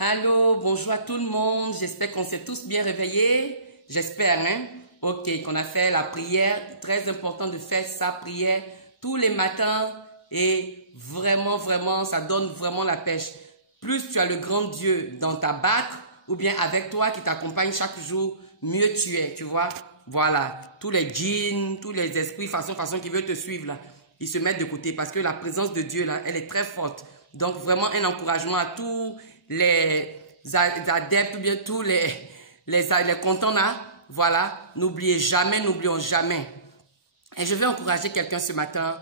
Allô, bonjour à tout le monde. J'espère qu'on s'est tous bien réveillés. J'espère, hein? Ok, qu'on a fait la prière. Très important de faire sa prière tous les matins. Et vraiment, vraiment, ça donne vraiment la pêche. Plus tu as le grand Dieu dans ta barque, ou bien avec toi qui t'accompagne chaque jour, mieux tu es, tu vois? Voilà, tous les djinns, tous les esprits, façon qui veulent te suivre là, ils se mettent de côté parce que la présence de Dieu là, elle est très forte. Donc vraiment un encouragement à tous les adeptes, ou bien tous les contents là, voilà, n'oublions jamais. Et je vais encourager quelqu'un ce matin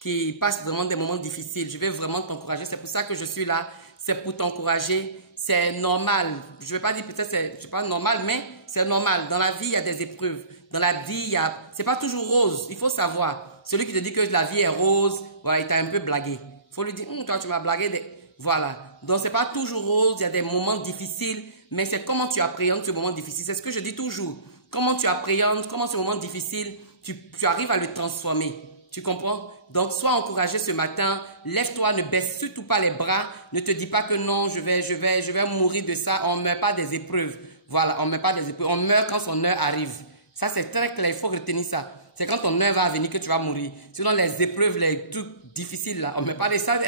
qui passe vraiment des moments difficiles. Je vais vraiment t'encourager. C'est pour ça que je suis là. C'est pour t'encourager. C'est normal. Je ne vais pas dire peut-être c'est pas normal, mais c'est normal. Dans la vie, il y a des épreuves. Dans la vie, c'est pas toujours rose. Il faut savoir. Celui qui te dit que la vie est rose, voilà, il t'a un peu blagué. Il faut lui dire, toi, tu m'as blagué. Voilà. Donc, c'est pas toujours rose. Il y a des moments difficiles. Mais c'est comment tu appréhendes ce moment difficile. C'est ce que je dis toujours. Comment tu appréhendes, comment ce moment difficile, tu arrives à le transformer. Tu comprends? Donc, sois encouragé ce matin. Lève-toi, ne baisse surtout pas les bras. Ne te dis pas que non, je vais mourir de ça. On ne meurt pas des épreuves. Voilà, on ne meurt pas des épreuves. On meurt quand son heure arrive. Ça, c'est très clair. Il faut retenir ça. C'est quand ton heure va venir que tu vas mourir. Sinon, les épreuves, les trucs difficiles, là, on ne meurt pas de ça.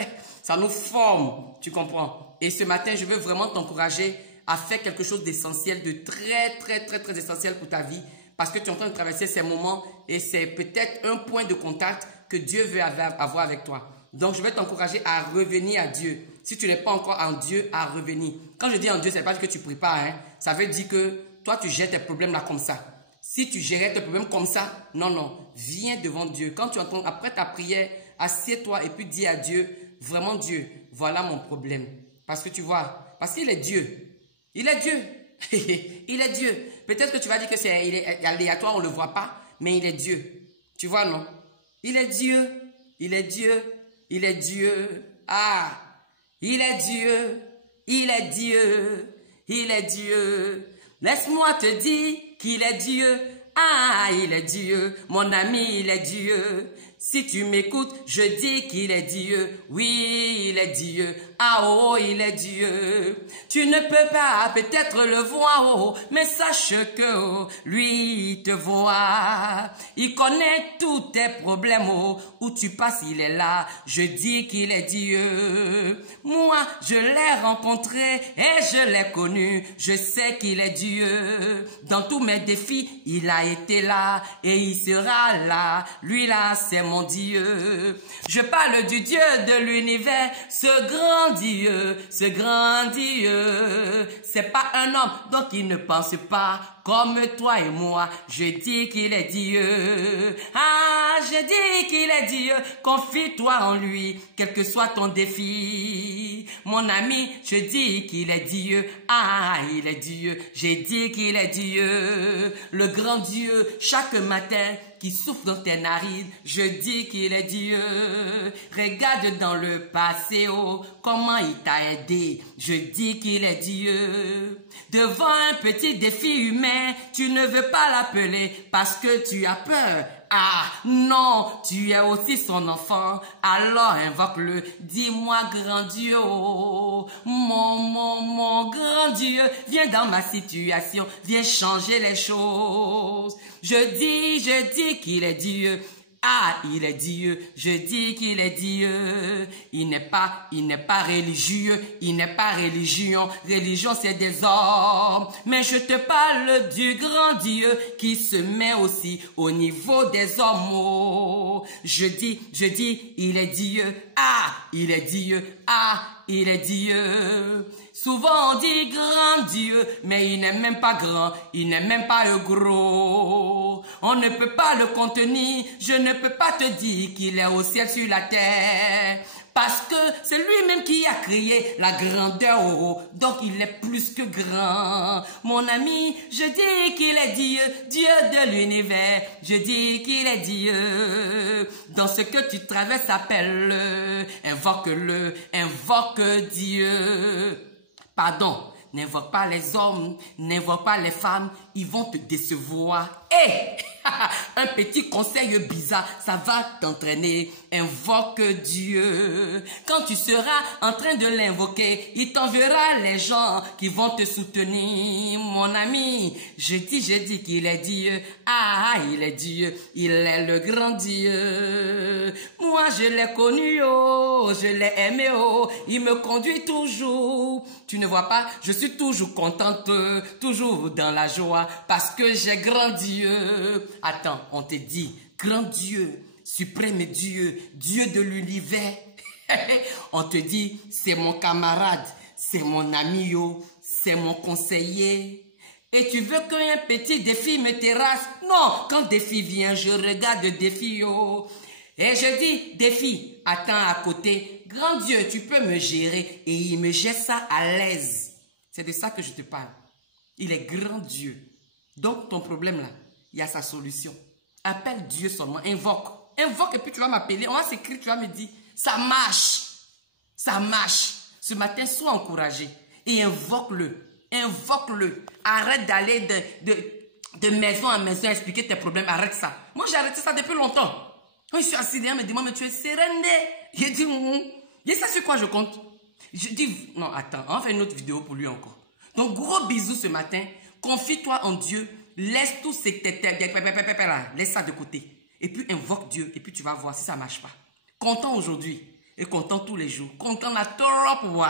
Ça nous forme. Tu comprends? Et ce matin, je veux vraiment t'encourager à faire quelque chose d'essentiel, de très essentiel pour ta vie. Parce que tu es en train de traverser ces moments et c'est peut-être un point de contact que Dieu veut avoir avec toi. Donc, je vais t'encourager à revenir à Dieu. Si tu n'es pas encore en Dieu, à revenir. Quand je dis en Dieu, ça ne veut pas dire que tu ne pries pas. Hein? Ça veut dire que toi, tu gères tes problèmes là comme ça. Si tu gérais tes problèmes comme ça, non. Viens devant Dieu. Quand tu entends, après ta prière, assieds-toi et puis dis à Dieu, vraiment Dieu, voilà mon problème. Parce que tu vois, parce qu'il est Dieu. Il est Dieu. Il est Dieu. Peut-être que tu vas dire que il est aléatoire, on ne le voit pas, mais il est Dieu. Tu vois, non? Il est Dieu. Il est Dieu. Il est Dieu. Ah! Il est Dieu. Il est Dieu. Il est Dieu. Laisse-moi te dire qu'il est Dieu. Ah, il est Dieu. Mon ami, il est Dieu. Si tu m'écoutes, je dis qu'il est Dieu. Oui, il est Dieu. Ah oh, il est Dieu. Tu ne peux pas peut-être le voir, oh, mais sache que oh, lui il te voit. Il connaît tous tes problèmes, oh, où tu passes, il est là. Je dis qu'il est Dieu. Moi, je l'ai rencontré et je l'ai connu. Je sais qu'il est Dieu. Dans tous mes défis, il a été là et il sera là. Lui là, c'est mon Dieu. Je parle du Dieu de l'univers, ce grand Dieu, ce grand Dieu. C'est pas un homme, donc il ne pense pas comme toi et moi. Je dis qu'il est Dieu. Ah, je dis qu'il est Dieu. Confie-toi en lui, quel que soit ton défi. Mon ami, je dis qu'il est Dieu. Ah, il est Dieu. J'ai dit qu'il est Dieu. Le grand Dieu, chaque matin, qui souffle dans tes narines, je dis qu'il est Dieu. Regarde dans le passé, oh, comment il t'a aidé, je dis qu'il est Dieu. Devant un petit défi humain, tu ne veux pas l'appeler parce que tu as peur. Ah non, tu es aussi son enfant, alors invoque-le, dis-moi grand Dieu, oh, mon grand Dieu, viens dans ma situation, viens changer les choses. Je dis qu'il est Dieu. Ah, il est Dieu, je dis qu'il est Dieu. Il n'est pas religieux, il n'est pas religion. Religion, c'est des hommes. Mais je te parle du grand Dieu qui se met aussi au niveau des hommes. Oh. Je dis, il est Dieu. Ah, il est Dieu. Ah, il est Dieu. Souvent on dit grand Dieu, mais il n'est même pas grand, il n'est même pas gros. On ne peut pas le contenir, je ne peux pas te dire qu'il est au ciel sur la terre. Parce que c'est lui-même qui a créé la grandeur, oh, donc il est plus que grand. Mon ami, je dis qu'il est Dieu, Dieu de l'univers. Je dis qu'il est Dieu. Dans ce que tu traverses, appelle-le, invoque-le, invoque Dieu. Pardon, n'invoque pas les hommes, n'invoque pas les femmes, ils vont te décevoir. Hé, un petit conseil bizarre, ça va t'entraîner. Invoque Dieu. Quand tu seras en train de l'invoquer, il t'enverra les gens qui vont te soutenir. Mon ami, je dis qu'il est Dieu. Ah, il est Dieu. Il est le grand Dieu. Moi, je l'ai connu, oh, je l'ai aimé, oh. Il me conduit toujours. Tu ne vois pas, je suis toujours contente, toujours dans la joie, parce que j'ai grand Dieu. Attends, on te dit, grand Dieu, suprême Dieu, Dieu de l'univers. On te dit, c'est mon camarade, c'est mon ami, yo, c'est mon conseiller. Et tu veux qu'un petit défi me terrasse? Non, quand défi vient, je regarde le défi, yo. Et je dis, défi, attends à côté, grand Dieu, tu peux me gérer. Et il me gère ça à l'aise. C'est de ça que je te parle. Il est grand Dieu. Donc ton problème là, il y a sa solution. Appelle Dieu seulement, invoque. Invoque et puis tu vas m'appeler, on va s'écrire, tu vas me dire, ça marche. Ça marche. Ce matin, sois encouragé et invoque-le. Invoque-le. Arrête d'aller de maison en maison expliquer tes problèmes. Arrête ça. Moi, j'ai arrêté ça depuis longtemps. Quand je suis assis derrière, me demande, mais tu es sereine. J'ai dit, et ça sur quoi je compte? Je dis, non, attends, on va faire une autre vidéo pour lui encore. Donc, gros bisous ce matin. Confie-toi en Dieu. Laisse tout ce que laisse ça de côté. Et puis, invoque Dieu. Et puis, tu vas voir si ça ne marche pas. Content aujourd'hui et content tous les jours. Content la trop.